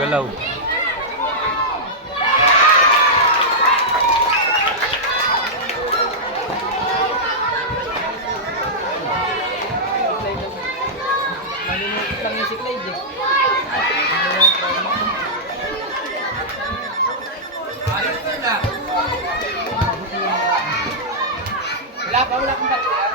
gumagalaw. Maliliit lang yung si Clyde eh. Wala kang bato yan.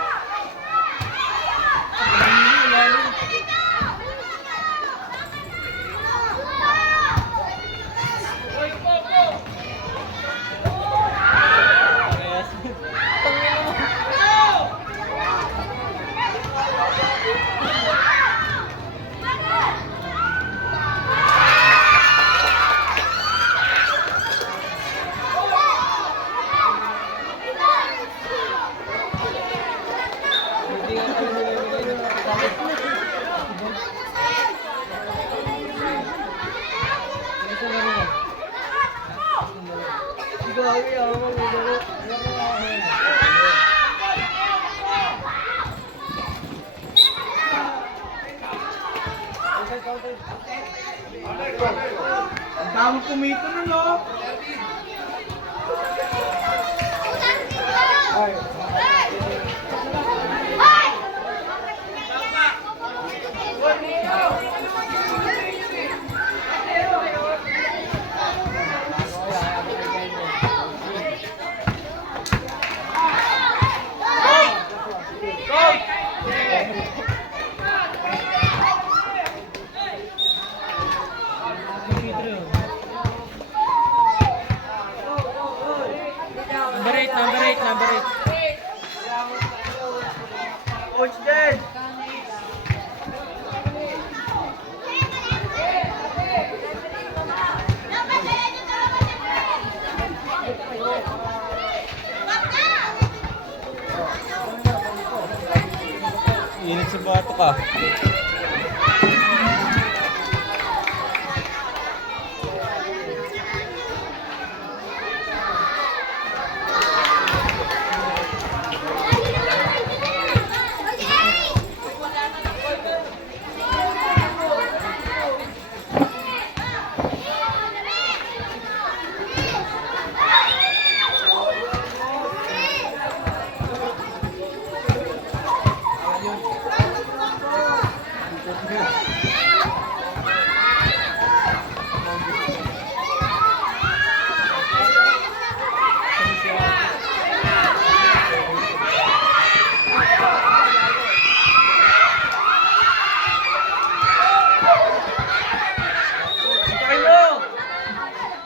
Ang dami kumito na, no? Number 8. Coach Den! Init sa bato ka.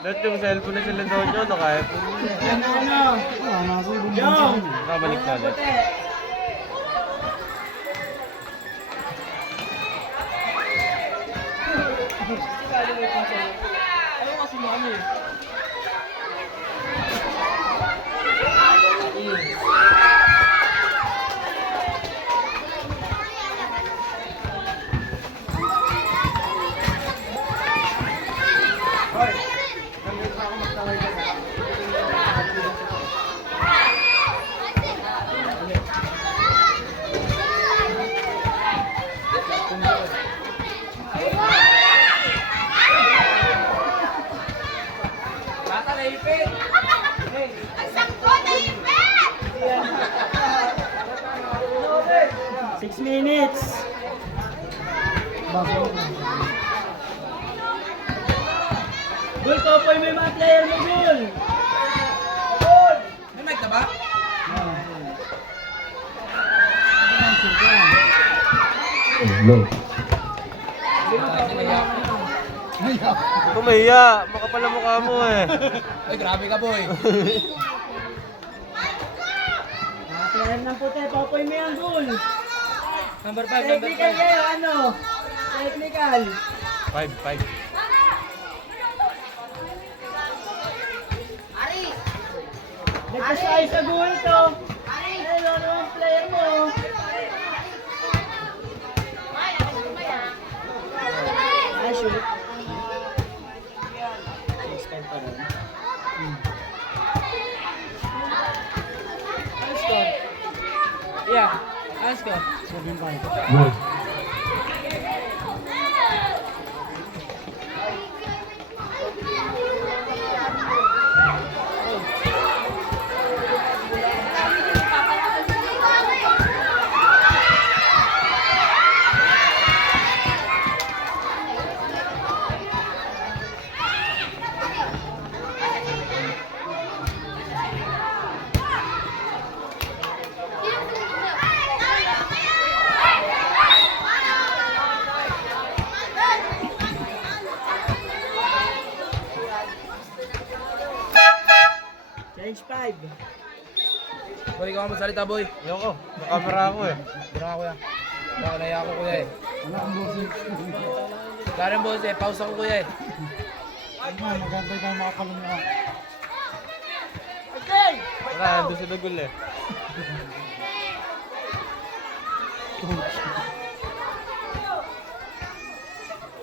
Lahat yung cellphone na sila doon yun, kaya po nila. Nakabalik na ulit. Ayaw kasi mami. Gul, Topoy, may mga player mo, Gul! May mic na ba? Ito mahiya, makapal ang mukha mo eh. Ay, grabe ka, boy. Mga player ng puti, Topoy mo yan, Gul! Number 5, Technical kayo, ano? Technical! 5. Nagkasay sa Gul to! Hello, ano ang player mo? Ah, shoot. Ano score? Yeah, ano score? 7-5. Boy, ikaw ang magsalita, boy. Ayoko. Nakamera ako eh. Dira ako kuya. Baka naiya ako kuya eh. Wala ang boses. Karen boss eh, pause ako kuya eh. Maganda yung makapalong mo. Wala, ando sa dugol eh.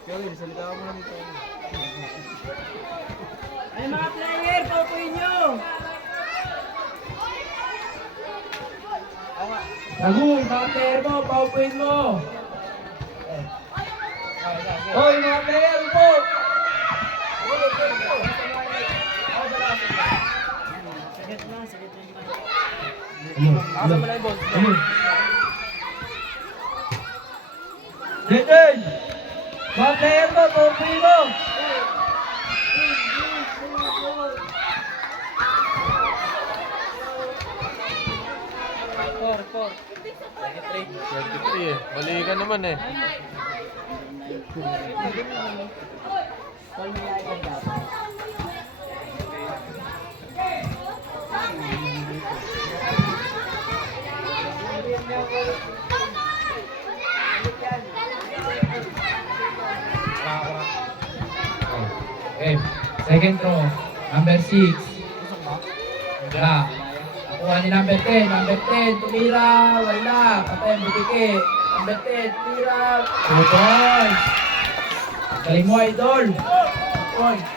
Kaya salita mo lang ito. Ay mga player, paupuin nyo! Nagoy, mga player mo, paupuin mo. Hoy, mga player mo! Sagit lang, sagit lang. Asa mo na yung boss? Deden! Mga player mo, paupuin mo! Four. 23 eh. Bali ka naman eh. Okay, second throw, number 6. Wala. Nakuha ni number 10. Number 10, tumira. Wala. Patay ang butike. Number 10, tumira. 2 points. Galing mo, idol. 2 points.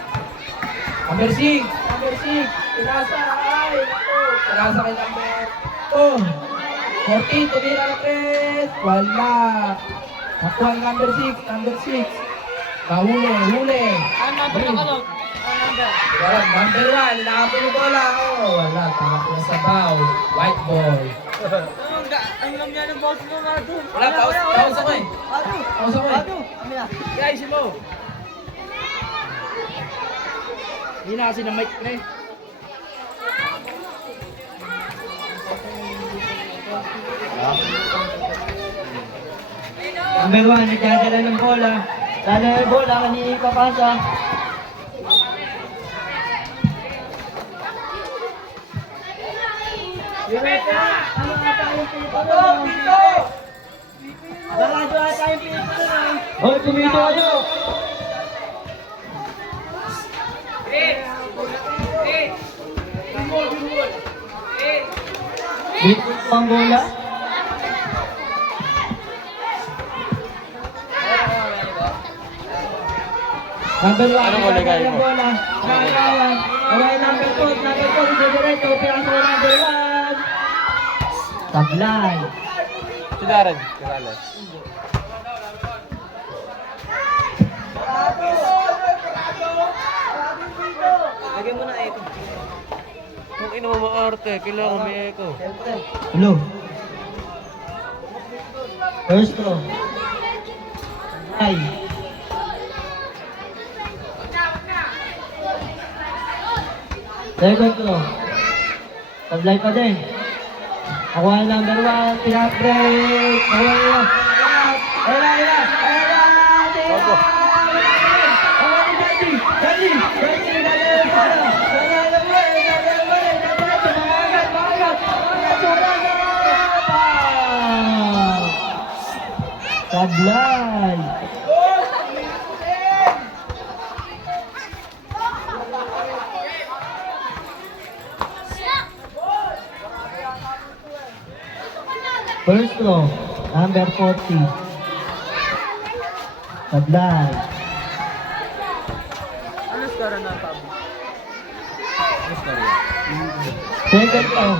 Number 6. Number 6. Pinasa. Ay, ito. Pinasa kay number 2. 14, tumira na 3. Wala. Nakuha ni number 6. Number 6. Huli. Wala, number 1, nakapin yung bola. Oh, wala, takapin na sa bow. White ball. Ang lam niya ng boss mo, Madu. Wala, pause ako eh. Madu! Pause ako eh. Madu! Kami na. Guys, mo. Hindi na kasi na mic na eh. Number 1, nagdadala ng bola. Dala ng bola, kanina ipapasa. Ano ata yung paper na? Balado ata yung paper na. Hoy, tumito kayo! Dito po ang bola. Number 1, Anong maligay mo? bola. Nakakawan. Away number 4, diretso, piraso number 1. Tablay. Si Darren. Kirala. Lagyan mo na echo. Kung ino mo maarte, kailangan may echo. Hello. First throw. Ay. Second throw. Tablay pa din. Ako ang number 1. Pinag-break. Ayun. Opo. Tablay. First throw, number 40. Tablay. Ano skara na tabo? Second throw.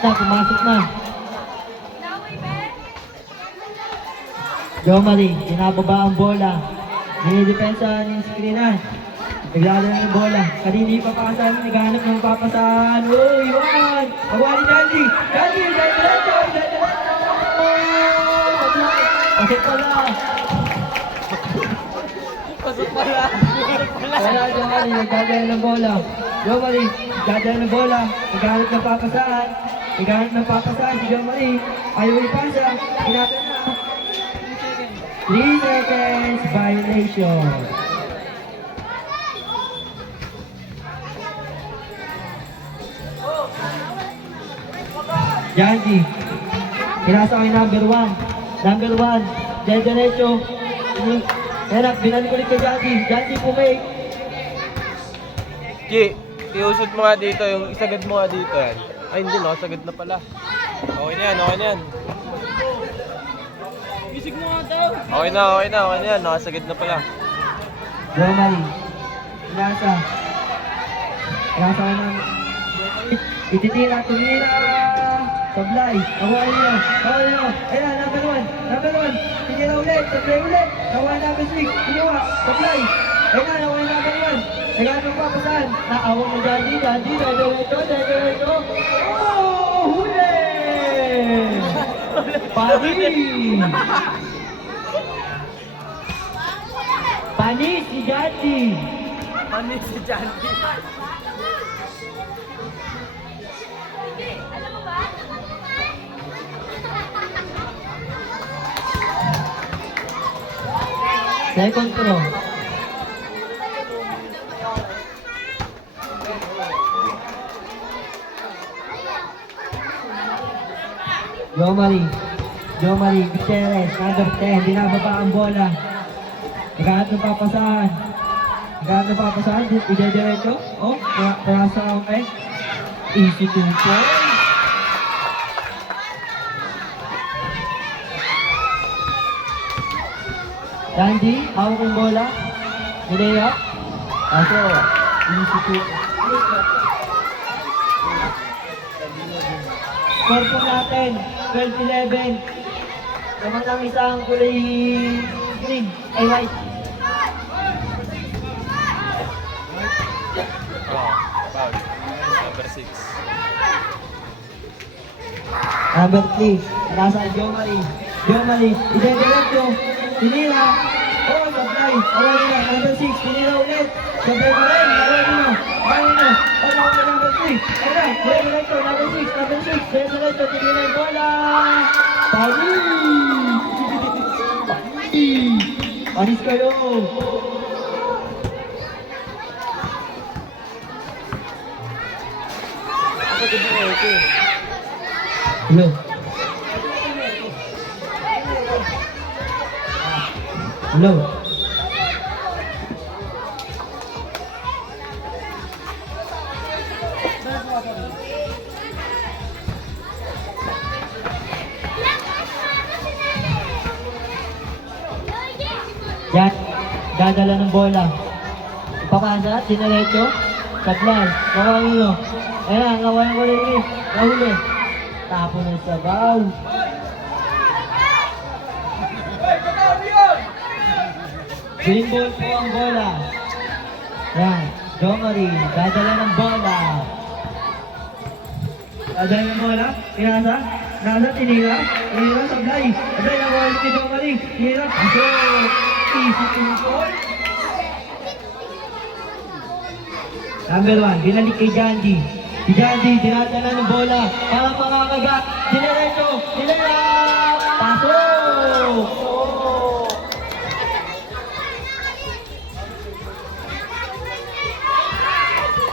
Na, pumasok na. Jomari, pinababa ang bola. Dinidepensa ng screenan. Naglalo na ng bola. Kanina yung papasahan, naghahanap ng papasahan. Oh, Iwan! Awali Dandy! Dandy! Pasok pala! Wala, Jomari, nagdadala ng bola. Jomari, nagdadala ng bola. Naghahanap ng papasahan. Si Jomari. Ayaw ipasa. Hinatan na. 3 seconds violation. Janji. Pinasa kay number 1. Number 1. Diretso. Ayan, binalik ulit kay Janji. Janji pumake. Ki, iusot mo nga dito, yung isagad mo nga dito yan. Ay hindi no, sagad na pala. Okay na yan, okay na yan. Bisig mo nga daw. Okay na yan, nakasagad na pala. Romali. Pinasa. Pinasa kay number. Ititira, tumira. Sablay. Nakuha niyo. Ayan, number 1. Number 1. Tinira ulit. Sablay ulit. Nakuha number 6. Kinuha. Sablay. Ayan, nakuha number 1. Nagano pa pasan. Naawang mo Janji. Diretso. Oh! Huli! Panis si Janji. Second throw. Jomari, Gutierrez, number 10, binababa ang bola. Naghahanap ng papasahan. Ide-diretso. Oh, perasa ang peg. Easy 2 points. Janji, hawak ang bola. Nileo. Kaso, easy 2 points. Score po natin, 12-11. Naman ang isang kulay green, ay white. Foul. Number 6. Number 3, nasa Jomari, ide-diretso, tinira. Oh, sablay, awal nila, number 6, tinira ulit. Sablay pa rin, awal nila. Oh, nakuha number 3. Ayan, diretso, number 6, diretso, tinira yung bola. Panis kayo. Hello. Yan, dadala ng bola. Ipapasa, dinaretso, sablay, nakawang nyo. Ayan, nawala ko rin eh. Nahuli. Tapo ng sabaw. Green ball po ang bola. Ayan, Jomari, dadala ng bola. Dadala ng bola, pinasa. Nasa, tinira, sablay. Sablay, nakuha ulit ni Jomari. Tinira, aso. Easy 2 points. Number 1, binalik kay Janji. Si Janji, dinadala ng bola. Parang makakagat. Dinerecho, tinira. Pasok!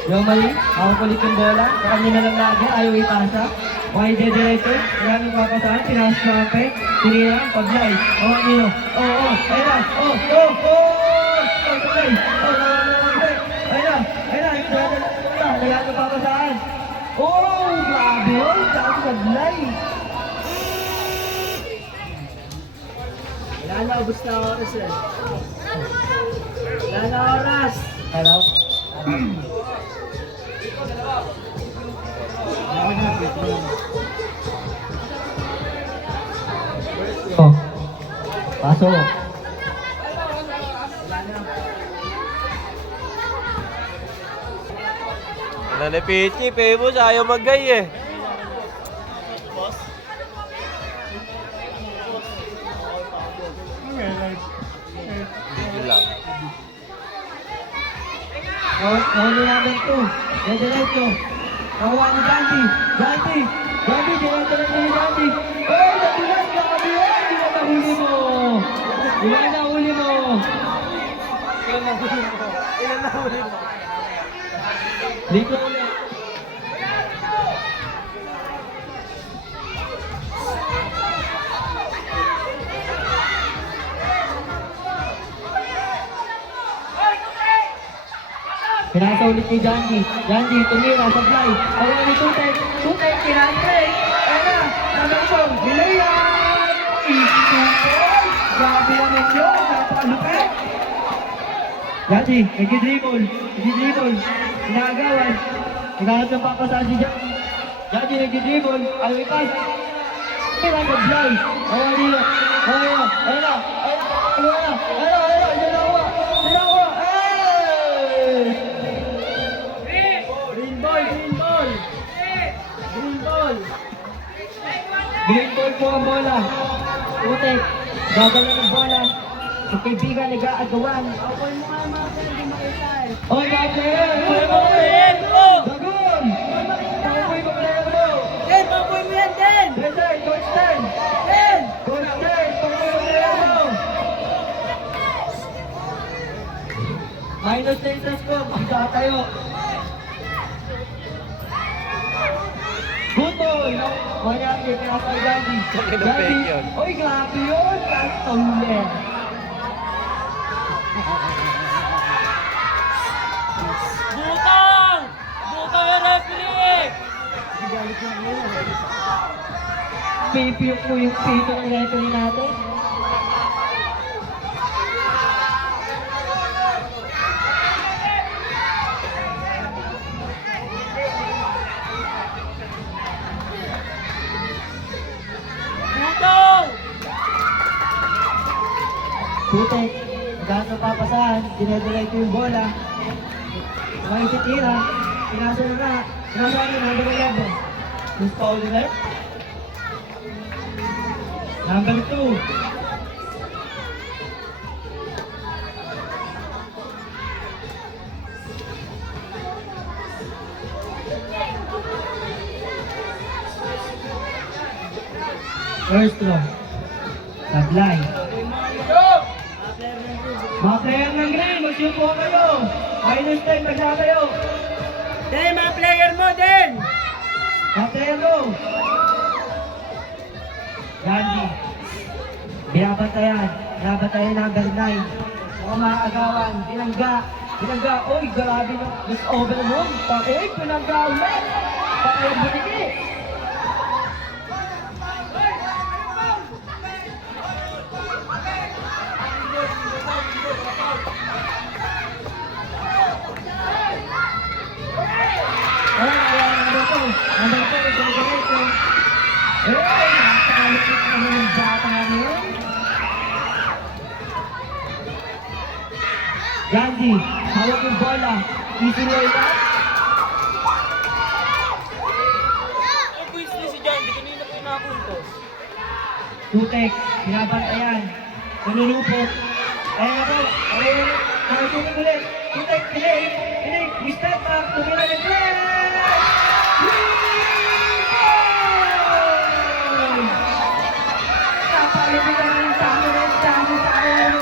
Jomari, hawak ulit yung bola. Sa kanya na lang lagi, ayaw ipasa. Okay, diretso. Wala nang papasahan. Pinasa sa kapay. Tinira, paglay. Hawak niyo. Oo, ayun na. Paglay. Ayun na. Wala nang papasahan. Oh, grabe yun. Saan paglay. Wala na, ubus na oras eh. Wala na oras. Hello? Oh, pasok. Wala na Pichi, Pebos, ayaw mag-gay eh. Hindi lang. Nahuli namin ito. Diretso. Nakuha ni Janji. Janji, diretso na ni Janji. Oh, nagulat ka kami. Hindi na nahuli mo. Ilan nahuli mo? Dito ulit. Pinasa ulit ni Janji. Janji, tumira, sablay. Awa ni Tutek. Tutek, pinasa. Ena, nagawang, nilayan. Easy Tutek. Grabe naman yun. Napakalupit. Janji, nagidribble. Nagidribble. Inagawan. Hinahanap ng papasahan si Janji. Janji, nagidribble. Ayaw ipas. Pinasa sablay. Awa nila. Awa nila. Ena. Green ball po ang bola. Putek. Gagala ng bola. Ang kaibigan nag-aagawan. Oy, mo nga mga friend, di makisal. Oy, mga player! Oy, mga player! Dagon! Pakupoy ko player mo! Den, papoy mo yan, Den! Bester, coach turn! Den! Coach turn! Pakupoy ko player mo! Minus 10 sa score. Isa tayo. Good ball! Mayagi, kaya sa Gandhi. Kinupek yun. Oy, grabe yun! Basta ulit. Butang! Butang yung referee! Pipiyok mo yung pito ng referee natin. Butang! Putek, magkano papasahan, dinedelay ko yung bola. May titira, pinasa na, pinasa na, number 11. Who's foul ulit? Number 2. First row. Sablay. Mga player ng green, mag-shoot po kayo. Minus 10, magsa kayo. Den, mga player mo, Den! Mga player mo. Gandhi. Binabatayan number 9. Mga maaagawan, binangga. Oy, grabe na. Let's over moon. Oy, binangga ulit. Pakayang buniki. Number 2, gagawin. Eh, nakalipit naman yung bata namin. Gandhi, hawak yung bola. Easy way up. Ang quiz ni si John, di kanina pinapuntos. Tutek, binabantayan. Nanulupot. Ayan ako. Ayan. Nakatutok ulit. Tutek, pinig. Step back. Tumira ng play. Napalipit naman yung tamo na yung tamo sa ayaw.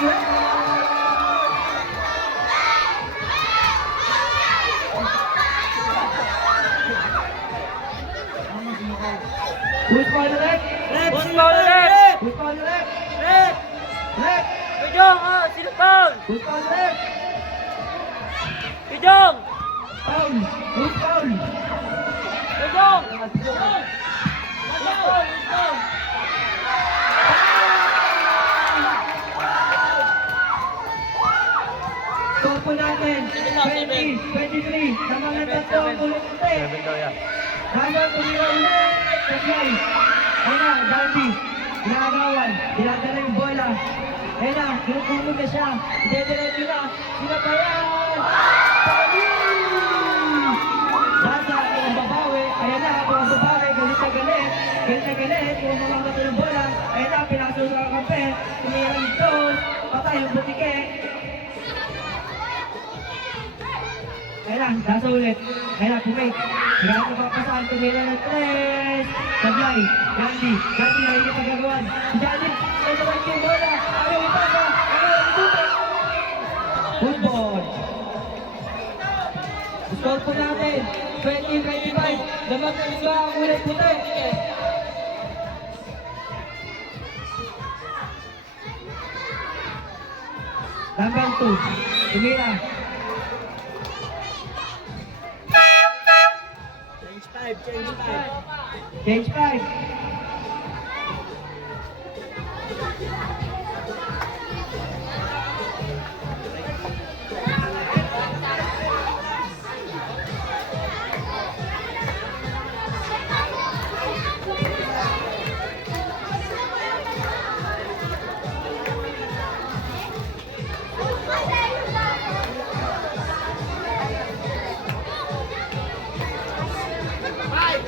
Who's foul ulit? Who's foul ulit? Who's foul ulit? Red! Red! Kajong, sino foul? Who's foul ulit? Kajong! Foul! Who's foul? Kajong! Who's foul? Score po natin, 20, 23, sa mga tatlo ang ulit ulit. 7 daw yan. Hanggang tumira ulit, supply. Ayun na, Gandhi, ginagawan, dinadala yung bola. Ayun na, kinukulong na siya, idediretso na, sinabayan! Pali! Nasa kung babawi, ayun na, kung babawi, galit na galit, kung mamamata yung bola, ayun na, pinasok sa kakampi, tumira nito, patay yung butike. Ayun na, nasa ulit. Ayun na, kumake. Hirapan na papasahan, tumira ng 3. Sablay, Gandhi na hindi pagagawan. Si Gandhi, may naman yung bola. Ayaw ipasa, ayaw itutok. Football. Score po natin, 20-25. Dapat na isa ang ulit puti. Number 2, tumira. Change 5.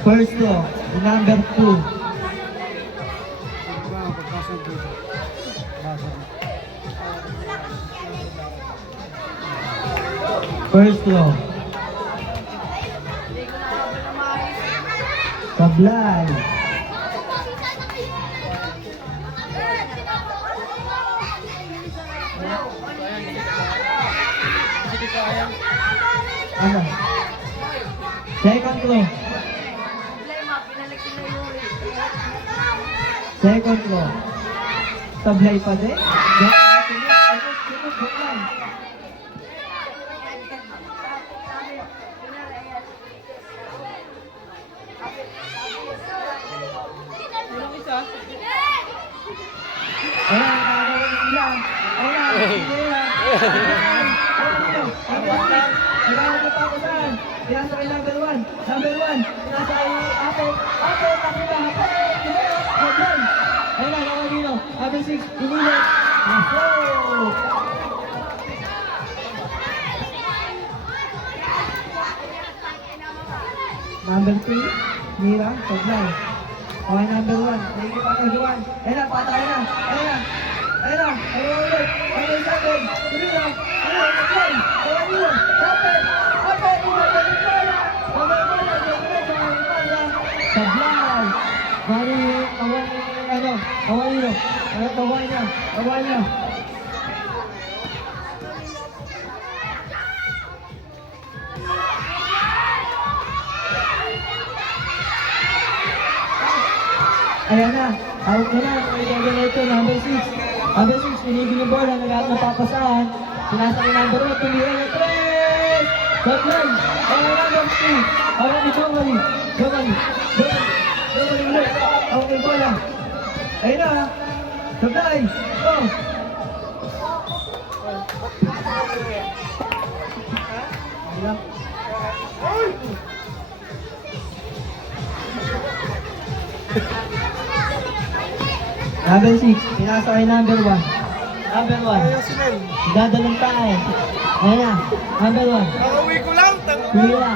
First row, number 2. First row. Sablay. Ano? Second row. Second row. Sablay pa din? Ayan, nakakawin sila. Ayan, sila. Naghanap na pa ako saan? Pinasa kay number 1. Number 1. Pinasa kay Apple. Apple, takita. Apple. Apple. Ayan na, nakawin dito. Number 6. Inilit. Aso. Number 3. Mira. Sablay. Okay, number 1. Thank you, Papa Juan. Ayan na, patay na. Ayan na. Ayan na. Ayan ulit. Ayan na, second. Tuloy na. Ayan, Sablay. Ayan yun. Sablay. Ayan yun. Sablay. Mari, awan ano. Awan yun. Ayan, awan niya. Awan niya. Ayan na, out na na, may gagawin ito, number 6. Number 6, pinigil yung bola, nag-out na papasahan. Pinasa kay number 1, tumira na 3! Sablay! Ayan na, number 2. Ayan ni Jomari. Jomari ulit. Out yung bola. Ayan na, Sablay! Oh! Ayan na. Number 6, pinasa kay number 1. Number 1. Dadalong tayo. Ayan na, number 1. Nakauwi ko lang. Kuya.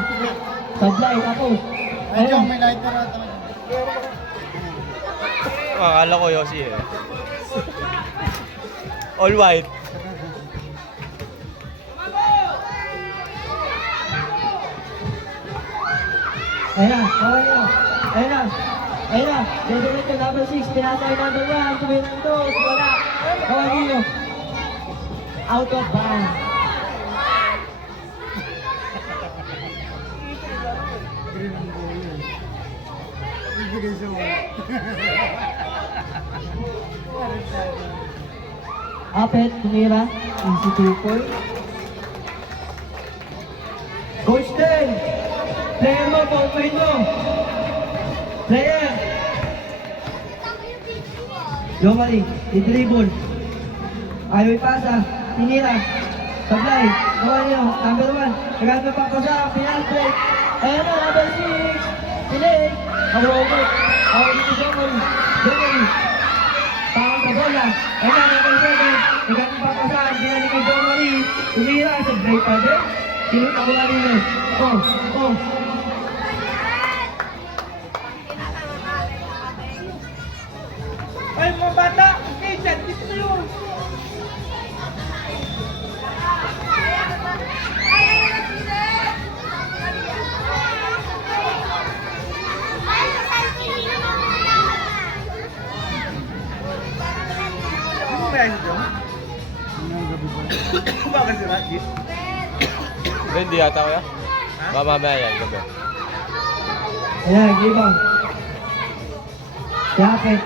Sablay, tapos. Ayan na. Akala ko Yossi eh. All white. Ayan na, ayan na. Ayan na. Ayan na, dadalong ka number 6, pinasa kay number 1. Tumira ng dos, wala. Kawagi nyo. Out of bounds. Apet, tumira. Easy 2 point. Coach 10. Player mo, paupain mo. Player. Jomari, i-dribble. Ayaw ipasa. Tinira. Sablay. Gawa niyo. Number 1. Nagano pa ko sa final break. Ayan na, number 6. Pilay. Awag-awag. Awag dito Jomari. Jomari. Takang sa bola. Ayan na, number 7. Nagano pa ko sa pinali kay Jomari. Tumira. Sablay pa din. Sinunod ako nga rin. Oh. Ay, mga bata! Okay, dyan, dito na yun! Ano ba yan ito? Bakit si Raji? Hindi yata ko yan. Mamamaya yan, gabi. Ayan, ibang. Jacket.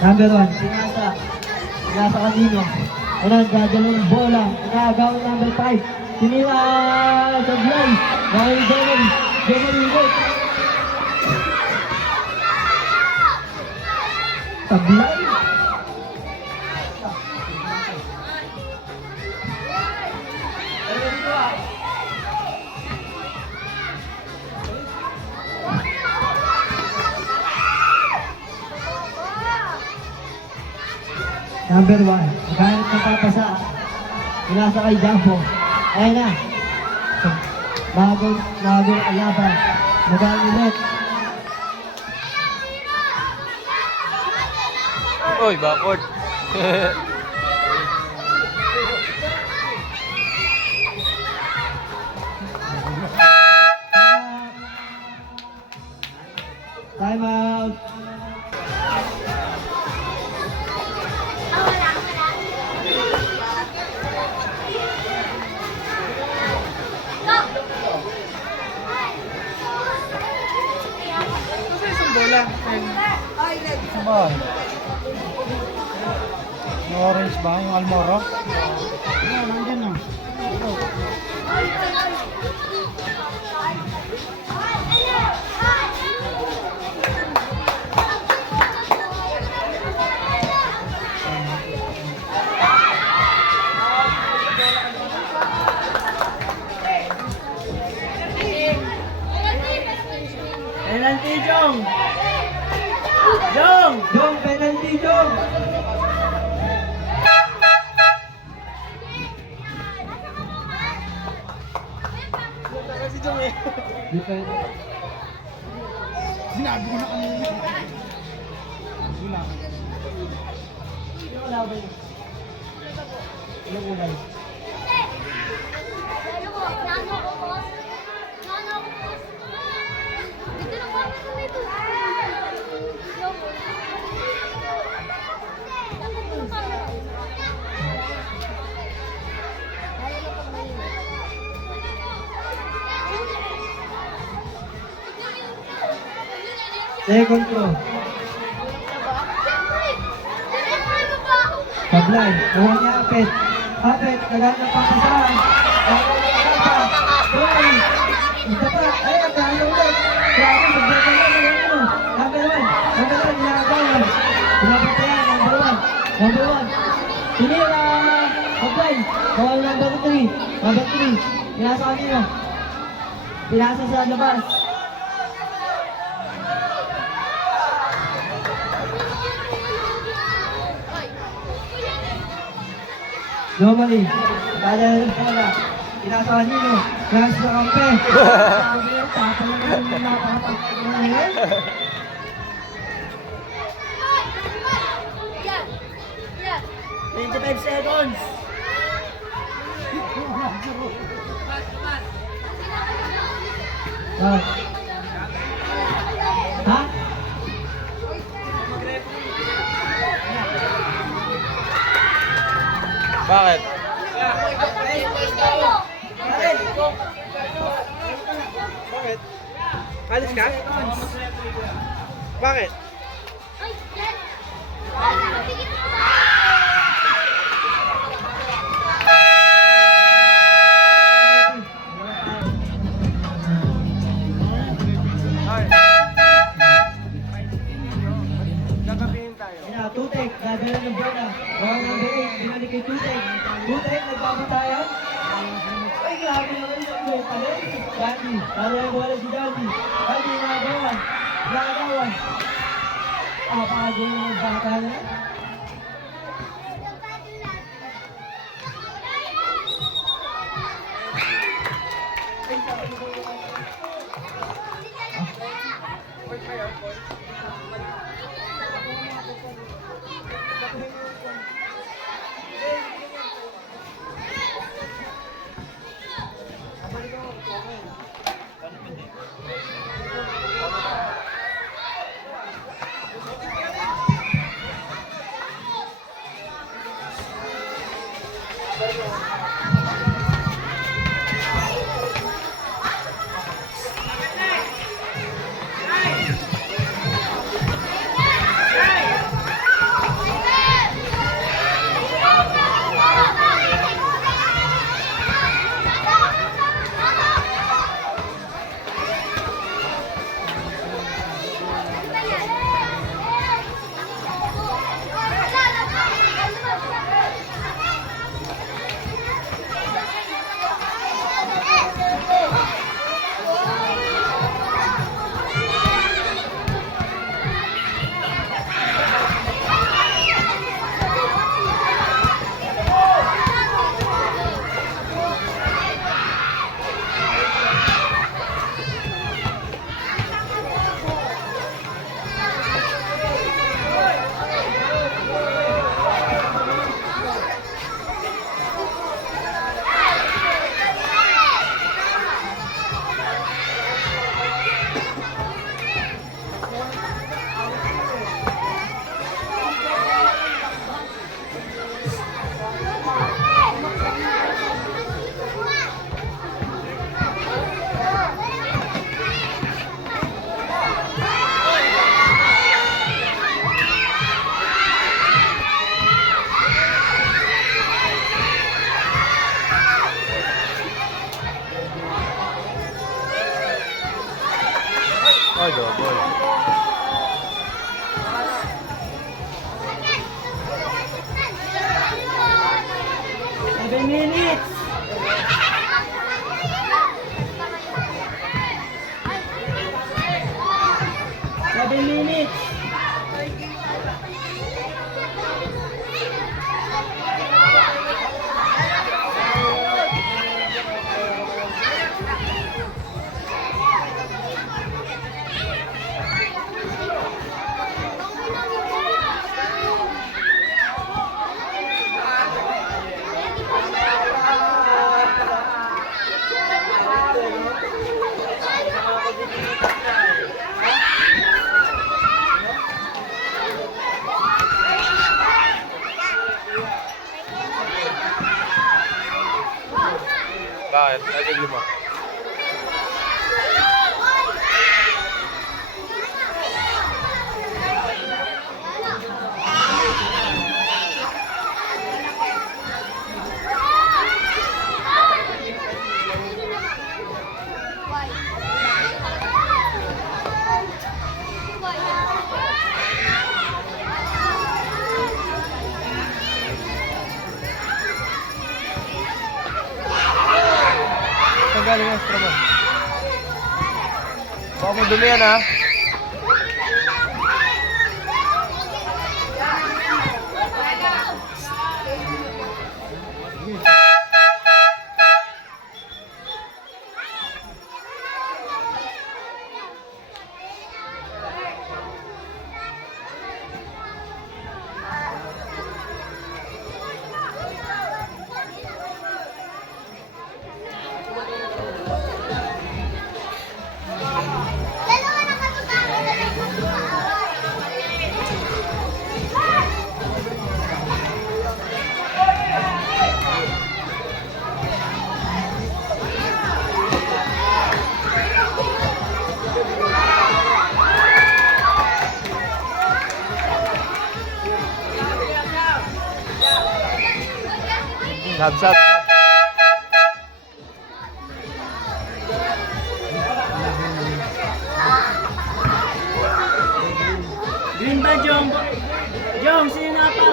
Number 1, pinasa kanino. Ayan, dadalo ng bola. Inaagaw ng number 5. Tinira sa Blay. Dahil Jomari. Jomari ulit. Tablay. Number 1. Maghanap ng papasa. Inasa kay Jampo. Ayan na. Bagong alaban. Magaling ulit. Uy, backward. Time out. Ba? Yung orange ba? Yung Almoro? Yan, nandyan na. Penalty, Jong! Jong! Jong, penalty, Jong! Sinabi ko na kanina. Wala. Ilang ulay? Second throw. Pablay, nawa niya Apet. Apet, tagaan ng papasahan. Uy! Isa pa, ay, ang tayo ulit. Grabe, magbata na ng ano. Number 1, ginagawan. Pinapatayan, number 1. Tinira, Pablay. Kawal number 3. Pinasa kanino. Pinasa sa labas. Jomari, dahil ng bola, pinasa kanino, pinasa sa kampe. Sabi niya, tapos na yung napakapagpagpag ngayon. Ha? Bakit? Alis ka? Bakit? Tutek, dadala ng bola. Bawang number 8, binalik kay Tutek. Tutek, nagbabatayan. Ay, grabe naman sa iyo pala. Dandy, dadala ng bola si Dandy. Dandy, nagawan. Nagawan. Pagod na ng bata na. Bakit? Ay, lima. Saan galing ang extra man? Baka mo dumi yan ha? Sab. Green ba, Jong? Jong, sino na pa?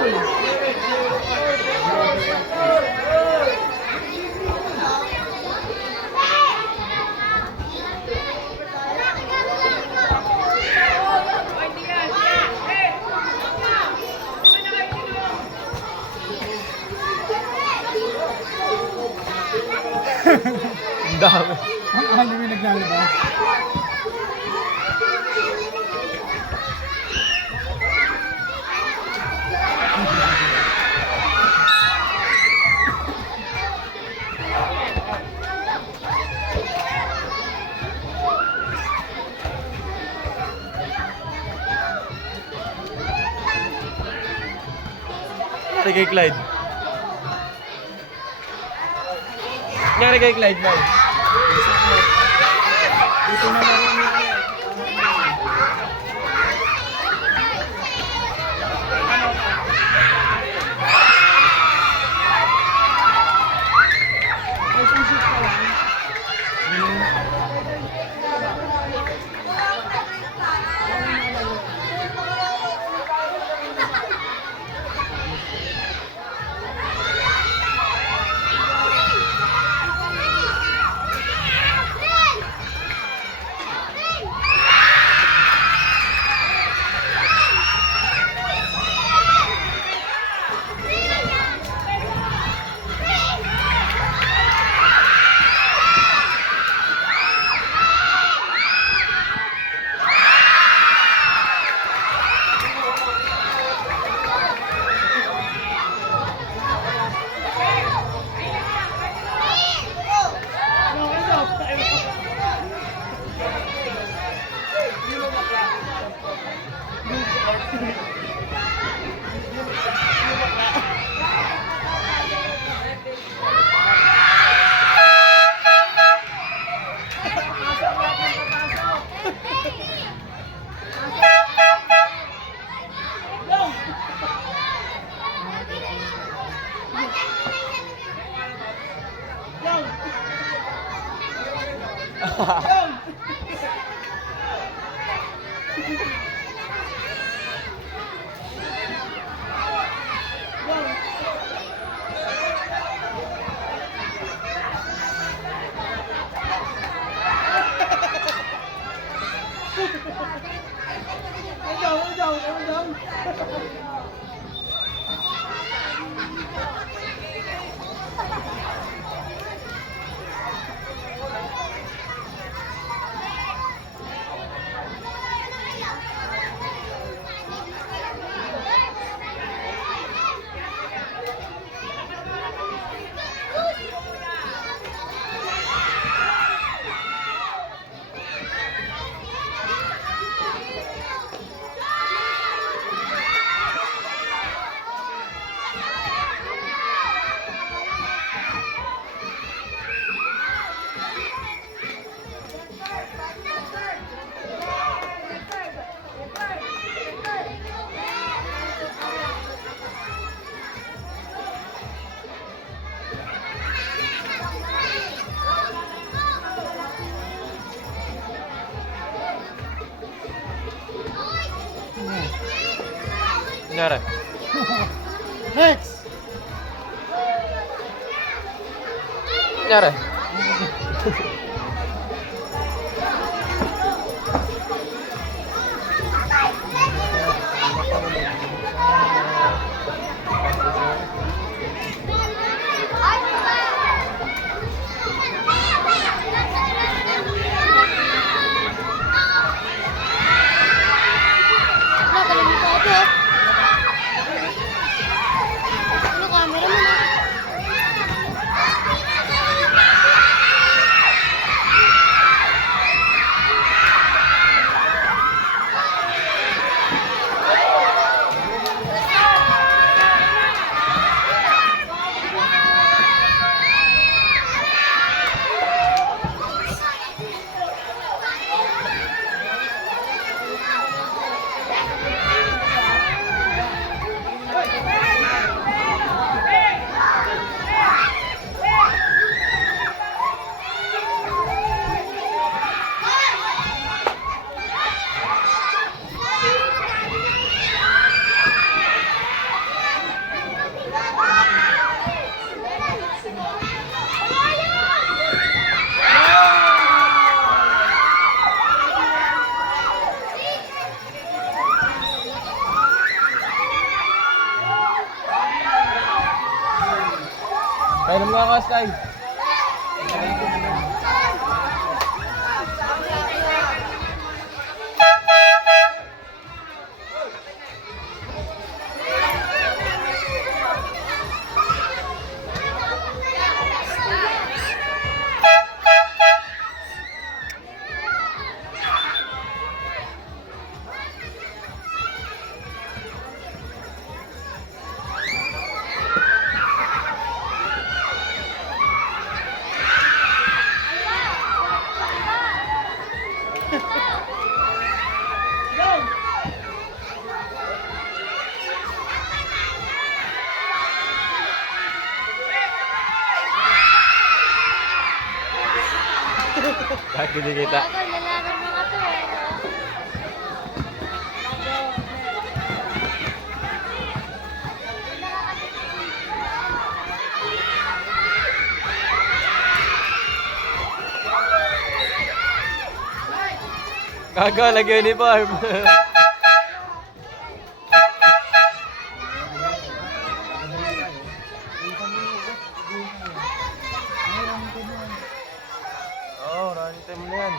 Ang dami. Ang dami naglalabas. Nangyari kay Clyde. Nangyari kay Clyde, man. Nyara. Next! Nyara. Kailan mga ka-sky? Bakit hindi kita? Lalaban mga to eh. Gago, nag-uniform. Oo, running time na yan.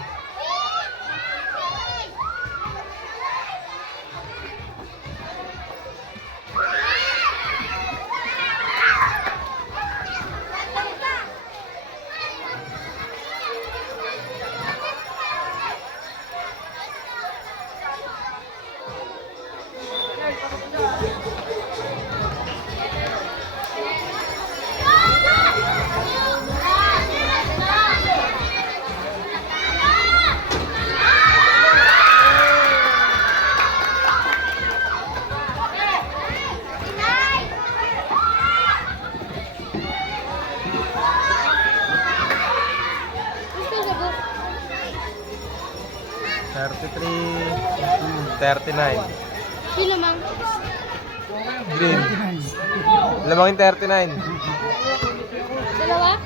$33, 39. Sino mang? Green. Lamang yung 39. Dalawa?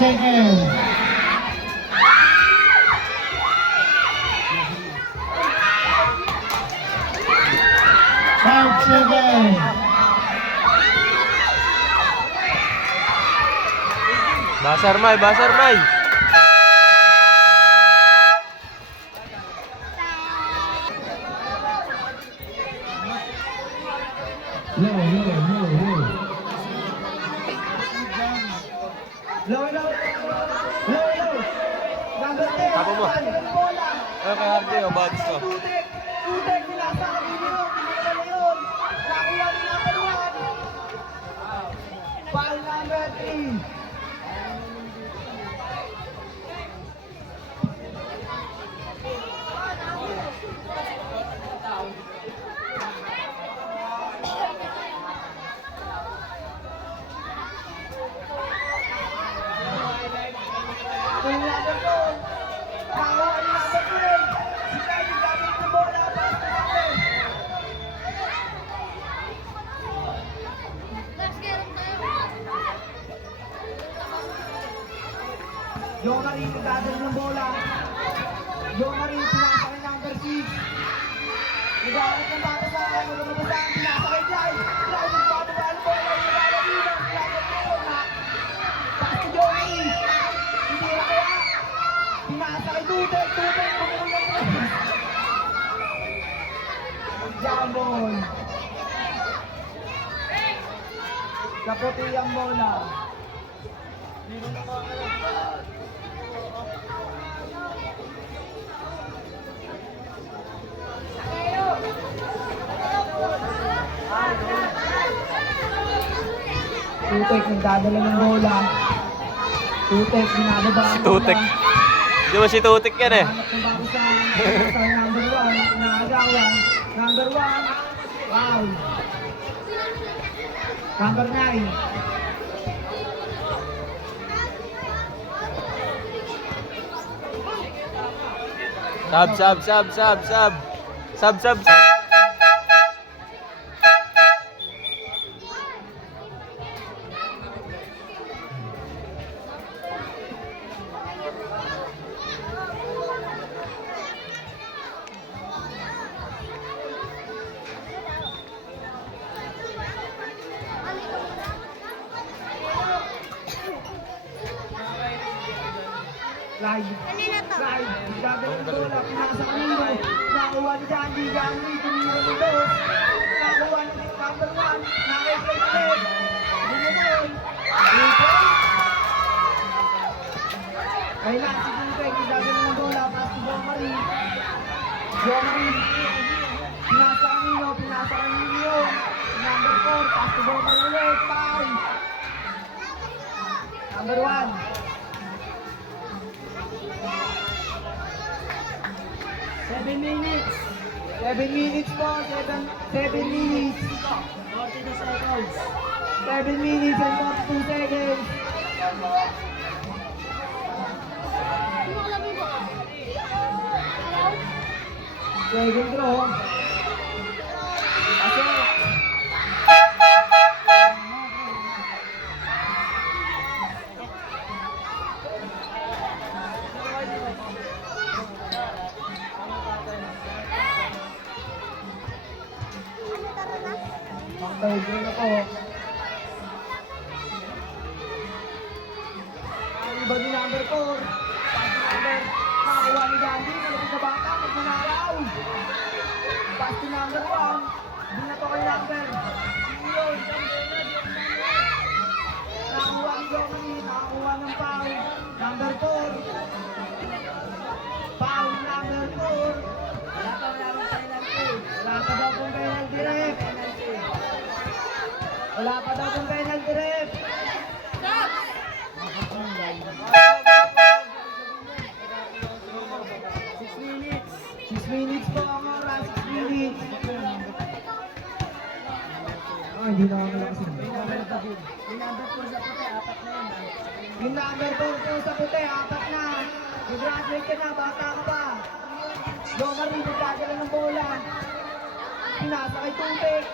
Seconds. 5 seconds. Basar May, Basar May. Pero kay Hardy, o bads to. Tutek! Tutek! Pinasa ka din yun! Pinasa na yun! Nakuha ni number 1! Foul number 3! Joe Marie, nagdadala ng bola. Joe Marie, pinasa kay number 6. Nagdadala ng bata sa akin, lumabas pinasa kay Clyde. Clyde, nagpapabala ng bola, nagdadala dito. Clyde, nagdadala. Pass to Joe Marie. Hindi na kaya. Pinasa kay Tutek, Tutek, pumulang na. Jambon. Kaputi ang bola. Tutek, nagdadala ng bola. Tutek, binababa ang Tutek. bola. Di ba si Tutik yan eh? Hanap ng bakusan. Sa number 1, naagawan. Number 1, wow. Number 9. Sab, sab, sab, sab, sab. Sab, sab, sab. Slide. Kanina to. Slide. Gagawin ng bola. Pinasa kanino. Nakuha ni Jandy. Jandy. Tumira ng dos. Nakuha ni number 1. Nakikita ulit. Binibol. Binibol. Kailan si Tutek. Gagawin ng bola. Pass to Joe Marie. Joe Marie. Pinasa kanino. Pinasa kanino yun. Number 4. Pass to Joe Marie ulit. Foul. Number 1. 7 minutes. 7 minutes po. 7 minutes. 42 seconds. 7 minutes and 42 seconds. Ano ko lang ba? Hello? Second throw. Pasok. Third throw na po. Ang iba ni number 4. Pass to number. Nakakuha ni Gandhi. Malapit na bata. Nagmanaraw. Pass to number 1. Hindi na to kay number. Yun. Nakakuha ni Jomani. Nakakuha ng foul. Number 4. Foul number 4. Wala pa daw pong penalty ref. Wala pa daw pong penalty ref. 6 minutes po ang oras. 6 minutes. Hindi na ako malakas. Yung number 4 po sa puti, 4 na. Mag-graduate ka na, bata ka pa. Joe Marie, nagkagala ng bola. Pinasa kay Tutek.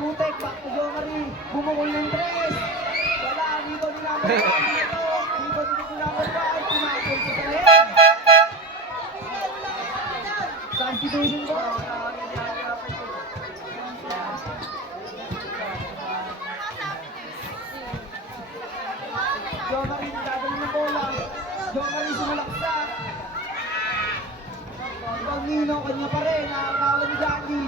Tutek, back to Joe Marie. Bumukol ng 3. Wala, libo ni number 1 dito. Libo ni number 5. Pinakol sa talent. Substitution po. Joe Marie, nagkagala ng bola. Joe Marie, sumalaksak. Pag-nino, kanya pa rin. Nakakawa ni Jandy.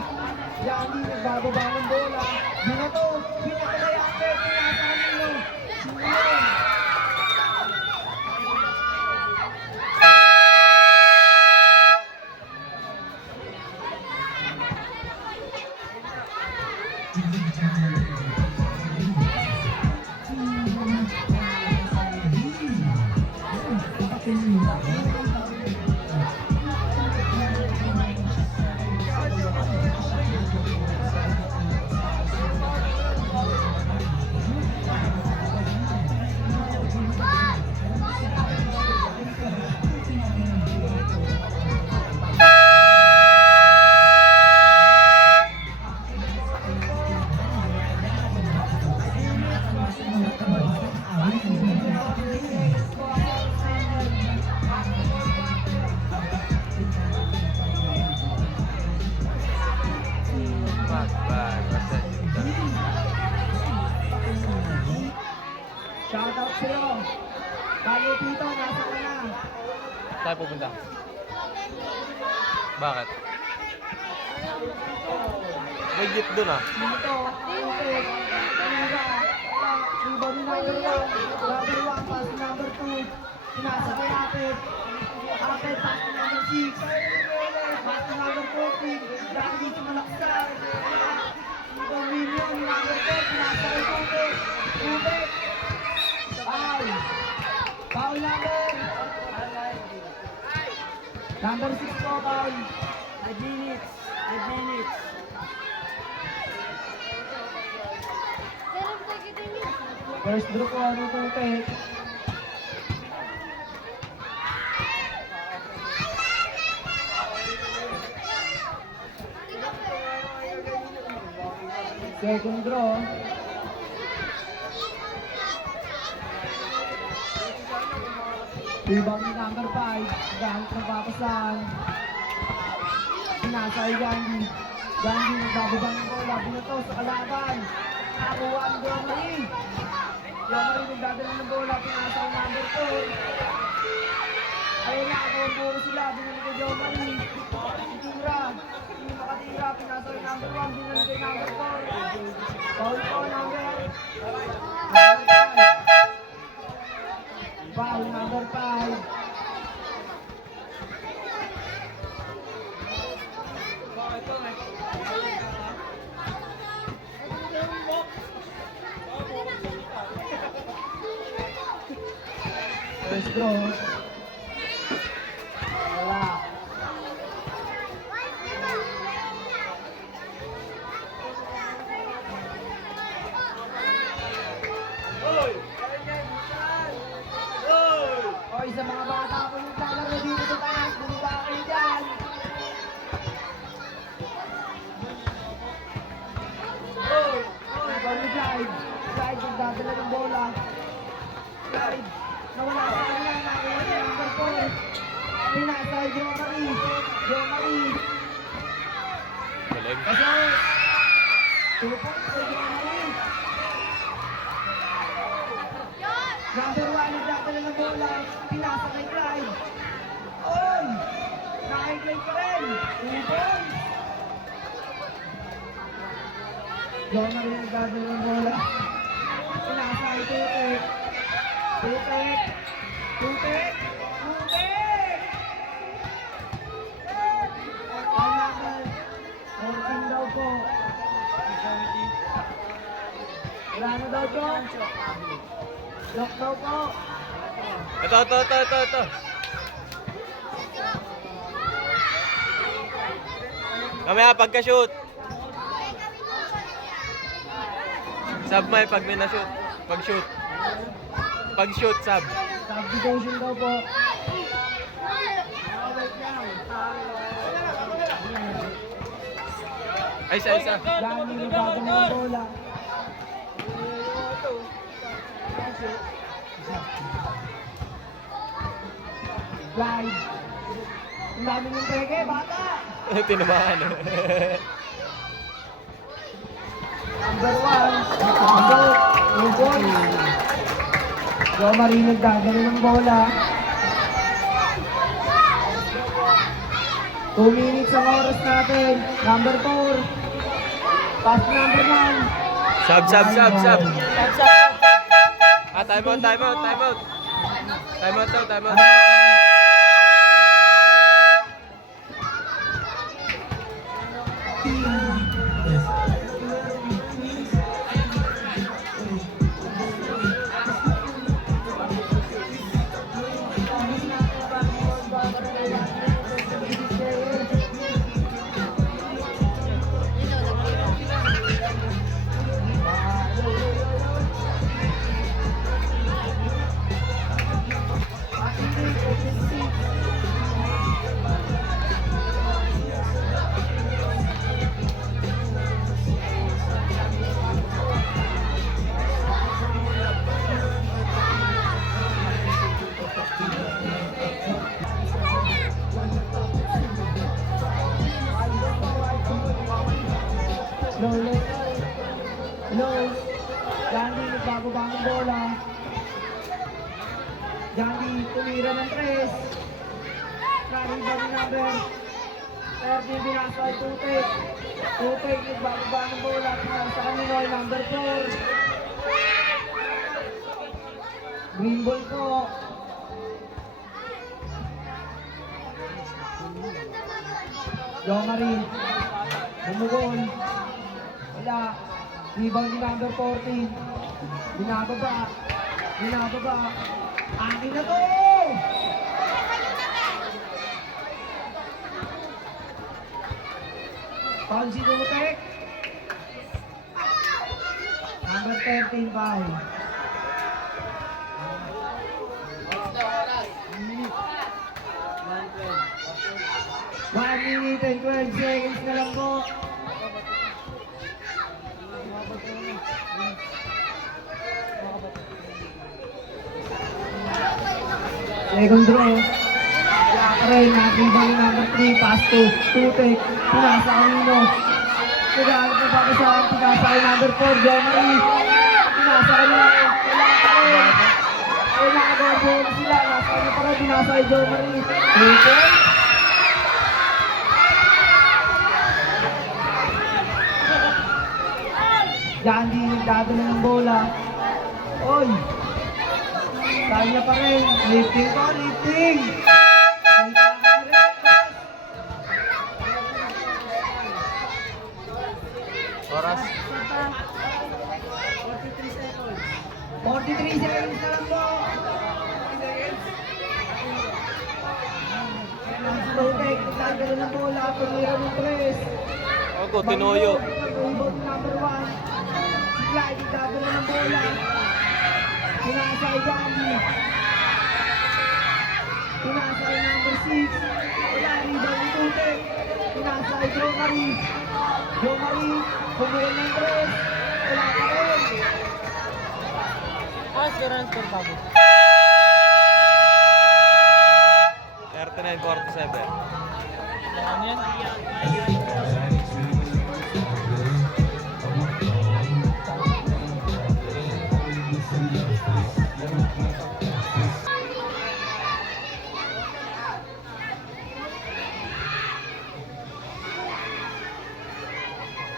Jandy, nagbababa ng bola. Binato. Binato kay Amber. Pinasa kanino. Sino yun? Shoutout sa'yo. Bago dito, nasa ka na. Saan pupunta? Bakit? May jeep dun ah. Dito, Tupik, Kanira, Rebound ni number 1, number 1, pass ni number 2, pinasa kay Apet, Apet, pass ni number 6, pass ni number 14, dahil dito malaksan, Rebound William ni number 10, pinasa kay Tupik, Tupik, foul, foul number 6 po, foul, 5 minutes, 5 minutes. First draw ko, ano Tupik? Second draw. Rebound ni number 5. Gamit ng papasan. Sinasay Gandhi. Gandhi nagbababa ng bola. Binato sa kalaban. Nakakuha ang Jomari. Jomari nagdadala ng bola. Pinasa ang number 4. Ayun na, nakakawang sila. Binali kay Jomari. Tira. Hindi makatira. Pinasa ang number 1. Binali kay number 4. Foul po number 5. Foul number 5. First draw. Wala. Oy, sa mga bata ko yung talaro dito sa taas, bumaba kayo dyan. Ikaw ni Clyde. Clyde, nagdadala ng bola. Clyde, nawala sa kanya, nakuha niya ang number 4. Pinasa kay Jomari. Jomari. Galing. Kasi, 2 points kay Jomari. Number 1, nagdadala ng bola. Pinasa kay Clyde. Oy! Kay Clyde pa rin. 2 points. Jomari nagdadala ng bola. Pinasa kay Tupik. Tupik. Tupik. Tupik! Ang number 14 daw po. Wala na daw, John. Lock daw po. Ito. Mamaya pagka-shoot. Sub may pag may na-shoot. Pag-shoot. Pag-shoot, sub. Substitution daw po. Ay, isa. Dami nagdadala ng bola. Clyde. Ang dami ng peke, bata. Tinamaan. Number 1. Number 2 points. Jomari nagdadala ng bola. 2 minutes ang oras natin. Number 4. Pass number 1. Sub. Time out. Time out. ng bola. Johnny tumira ng 3. Rebound ni number 30, binasa ay Tutek. Tutek, nagbababa ng bola. Sa kanino ay number 4. Green ball po. Jomari. Bumugol. Wala. Rebound ni number 14. Binababa. Binababa. Akin na to! Foul si Tutek. Number 13 foul. One minute and 12 seconds na lang po. Second draw. Ray, natin ba yung number 3, pass to Tutek. Pinasa kanino. Nagalit na baka sa pinasa kay number 4, Jomari. Pinasa kanino. Wala ka rin. Ay, nakagawin sila. Nasa kanino pa rin, pinasa kay Jomari. Tutek. Jandy, nagdadala ng bola. Oy! Kaya pa rin. Lifting ko, lifting! Oras. 43 seconds na lang po. Tutek, nagdadala ng bola. Tumira ng 3. Ako, tinuyo. Rebound number 1. Si Clyde, nagdadala ng bola. Pinasa kay Jandy. Pinasa kay number 6. Wala, rebound ni Tutek. Pinasa kay Jomari. Jomari, bumulong ng 3. Wala pa rin. Pass ka rin, score bago. 39-47. Ano yan?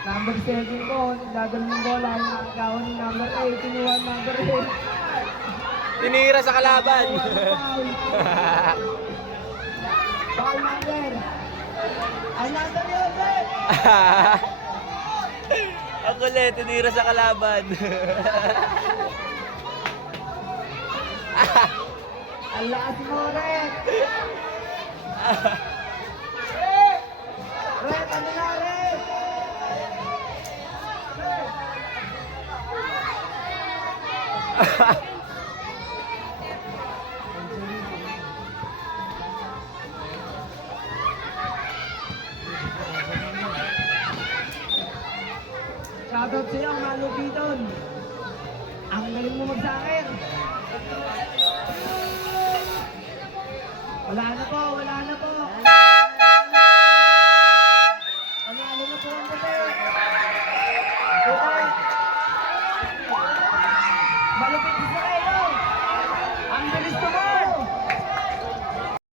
Number 7 po, nagdadala ng bola. Nakagawa ni number 8. Tinuwan number 8. Tinira sa kalaban. Foul. Foul number. Another ulit. Ang kulit, tinira sa kalaban. Ang lakas mo, Red. Red, ano na, Red? Shoutout sa'yo, Malupiton. Ang galing mo magsakir. Wala na po, wala na po.